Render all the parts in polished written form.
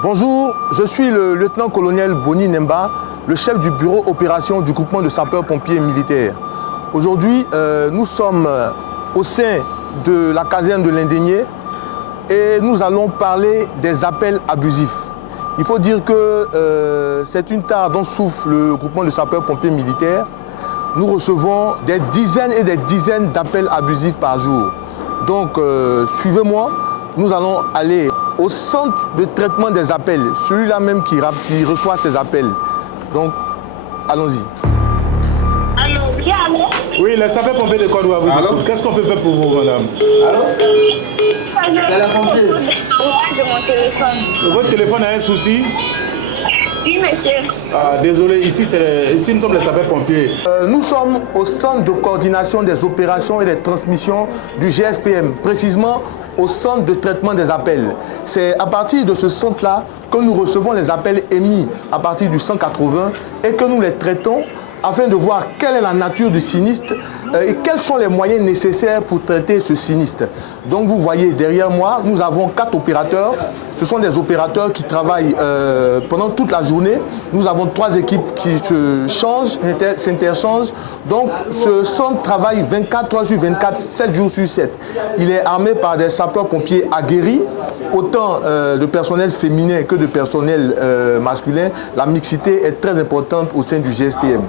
Bonjour, je suis le lieutenant-colonel Boni Nemba, le chef du bureau opération du groupement de sapeurs-pompiers militaires. Aujourd'hui, nous sommes au sein de la caserne de l'Indénié et nous allons parler des appels abusifs. Il faut dire que c'est une tare dont souffre le groupement de sapeurs-pompiers militaires. Nous recevons des dizaines et des dizaines d'appels abusifs par jour. Donc, suivez-moi, nous allons aller au centre de traitement des appels, celui-là même qui reçoit ces appels. Donc, allons-y. Allô, oui, allô? Oui, les sapeurs-pompiers de Côte-d'Ivoire vous écoutent. Qu'est-ce qu'on peut faire pour vous, madame? Allô? C'est la pompier. Ouais, de mon téléphone. Votre téléphone a un souci? Oui, monsieur. Ah, désolé, ici nous sommes les sapeurs-pompiers. Nous sommes au centre de coordination des opérations et des transmissions du GSPM, précisément au centre de traitement des appels. C'est à partir de ce centre-là que nous recevons les appels émis à partir du 180 et que nous les traitons afin de voir quelle est la nature du sinistre et quels sont les moyens nécessaires pour traiter ce sinistre. Donc vous voyez derrière moi, nous avons 4 opérateurs. Ce sont des opérateurs qui travaillent pendant toute la journée. Nous avons 3 équipes qui se changent, s'interchangent. Donc ce centre travaille 24 heures sur 24, 7 jours sur 7. Il est armé par des sapeurs-pompiers aguerris, autant de personnel féminin que de personnel masculin. La mixité est très importante au sein du GSPM.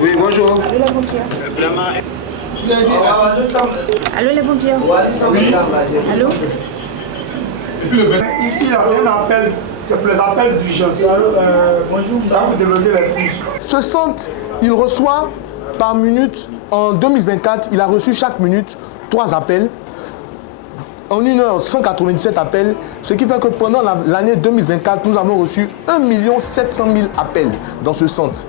Oui, bonjour. Allô les pompiers. Allô les pompiers. Oui. Allô. Ici, là, c'est un appel, c'est pour les appels d'urgence. Bonjour, ça vous développer les plus. Ce centre, il reçoit par minute, en 2024, il a reçu chaque minute 3 appels. En 1 heure, 197 appels, ce qui fait que pendant l'année 2024, nous avons reçu 1 700 000 appels dans ce centre.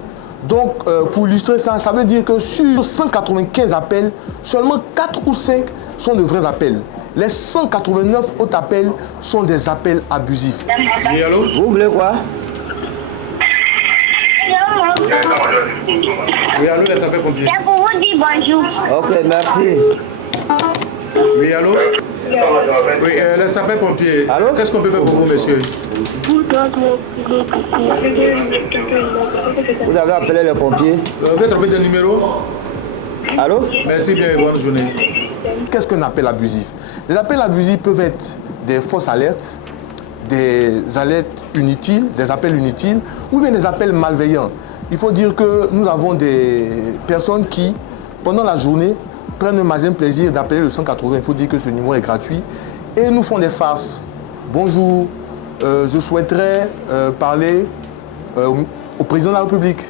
Donc, pour illustrer ça, ça veut dire que sur 195 appels, seulement 4 ou 5 sont de vrais appels. Les 189 autres appels sont des appels abusifs. Oui, allô? Vous voulez quoi? Oui, allô, les sapeurs-pompiers. C'est pour vous dire bonjour. Ok, merci. Oui, allô? Oui, les sapeurs-pompiers. Allô? Qu'est-ce qu'on peut faire pour vous, monsieur? Vous avez appelé les pompiers? Vous êtes trompé de numéro? Allô? Merci bien, bonne journée. Qu'est-ce qu'un appel abusif? Les appels abusifs peuvent être des fausses alertes, des alertes inutiles, des appels inutiles, ou bien des appels malveillants. Il faut dire que nous avons des personnes qui, pendant la journée, prennent un malin plaisir d'appeler le 180. Il faut dire que ce numéro est gratuit. Et nous font des farces. Bonjour, je souhaiterais parler au président de la République.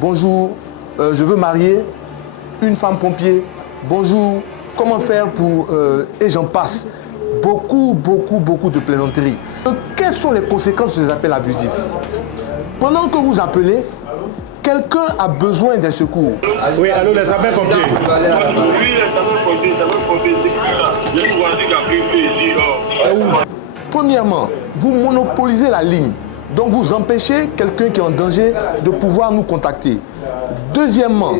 Bonjour, je veux marier une femme pompier. Bonjour, comment faire pour... et j'en passe. Beaucoup de plaisanteries. Quelles sont les conséquences de ces appels abusifs? Pendant que vous appelez, quelqu'un a besoin des secours. Oui, allô, les sapeurs-pompiers. Oui, les sapeurs-pompiers, il y a une voiture qui a pris feu ici. C'est où? Premièrement, vous monopolisez la ligne. Donc vous empêchez quelqu'un qui est en danger de pouvoir nous contacter. Deuxièmement,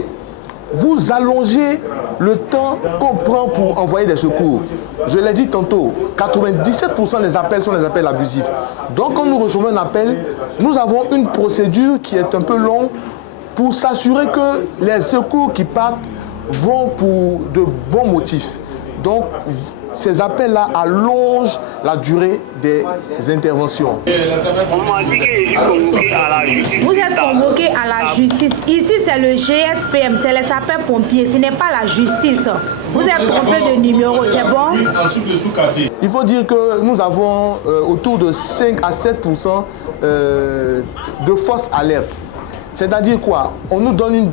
vous allongez le temps qu'on prend pour envoyer des secours. Je l'ai dit tantôt, 97% des appels sont des appels abusifs. Donc quand nous recevons un appel, nous avons une procédure qui est un peu longue pour s'assurer que les secours qui partent vont pour de bons motifs. Donc ces appels-là allongent la durée des interventions. On m'a dit que je suis convoqué à la justice. Vous êtes convoqué à la justice. Ici, c'est le GSPM, c'est les sapeurs-pompiers. Ce n'est pas la justice. Vous êtes trompé de numéro, c'est bon? Il faut dire que nous avons autour de 5 à 7% de fausses alertes. C'est-à-dire quoi? On nous donne une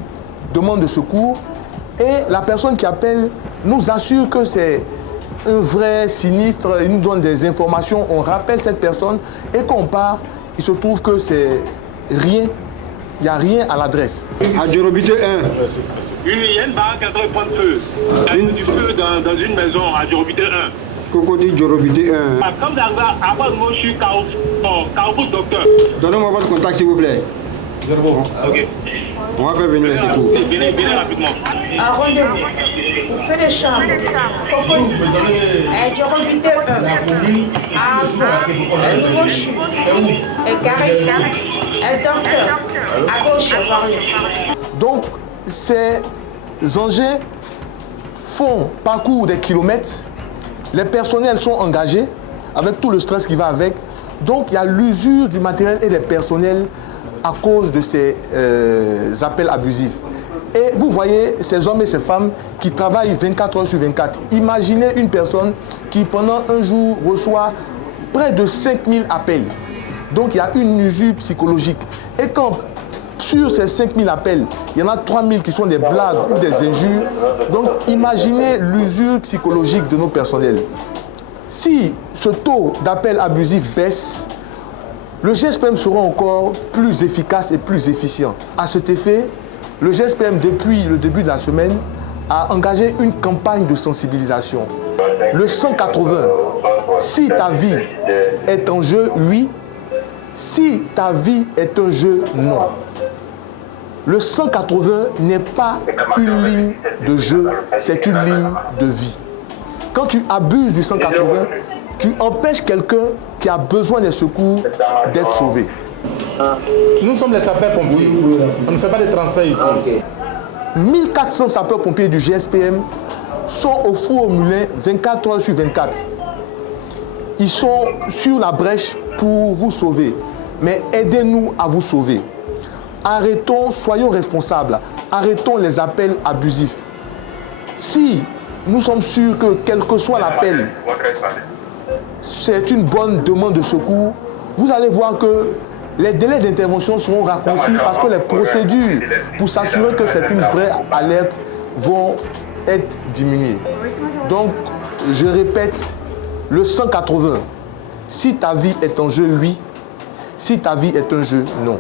demande de secours et la personne qui appelle nous assure que c'est un vrai sinistre, il nous donne des informations, on rappelle cette personne et quand on part, il se trouve que c'est rien, il n'y a rien à l'adresse. À Djorobité 1. Il y a une barre qui est en train de prendre feu. Il y a du feu dans une maison à Djorobité 1. Cocody Djorobité 1. Comme d'arriver à moi, je suis Carrefour Docteur. Donnez-moi votre contact, s'il vous plaît. Ok. On va faire venir les secours. Venez rapidement. Rendez-vous. Vous faites les chambres. Jorobité 1. Gauche. Et carré. Et docteur. À gauche. Donc, ces engins parcourent des kilomètres, les personnels sont engagés avec tout le stress qui va avec. Donc, il y a l'usure du matériel et des personnels à cause de ces appels abusifs. Et vous voyez ces hommes et ces femmes qui travaillent 24 heures sur 24. Imaginez une personne qui, pendant un jour, reçoit près de 5000 appels. Donc, il y a une usure psychologique. Et quand, sur ces 5000 appels, il y en a 3000 qui sont des blagues ou des injures. Donc, imaginez l'usure psychologique de nos personnels. Si ce taux d'appels abusifs baisse, le GSPM sera encore plus efficace et plus efficient. À cet effet, le GSPM, depuis le début de la semaine, a engagé une campagne de sensibilisation. Le 180, si ta vie est en jeu, oui. Si ta vie est un jeu, non. Le 180 n'est pas une ligne de jeu, c'est une ligne de vie. Quand tu abuses du 180, tu empêches quelqu'un qui a besoin des secours d'être sauvé. Nous sommes les sapeurs-pompiers. On ne fait pas de transfert ici. 1400 sapeurs-pompiers du GSPM sont au four au moulin 24 heures sur 24. Ils sont sur la brèche pour vous sauver. Mais aidez-nous à vous sauver. Arrêtons, soyons responsables. Arrêtons les appels abusifs. Si nous sommes sûrs que quel que soit l'appel, c'est une bonne demande de secours, vous allez voir que les délais d'intervention seront raccourcis parce que les procédures pour s'assurer que c'est une vraie alerte vont être diminuées. Donc, je répète, le 180, si ta vie est en jeu, oui. Si ta vie est un jeu, non.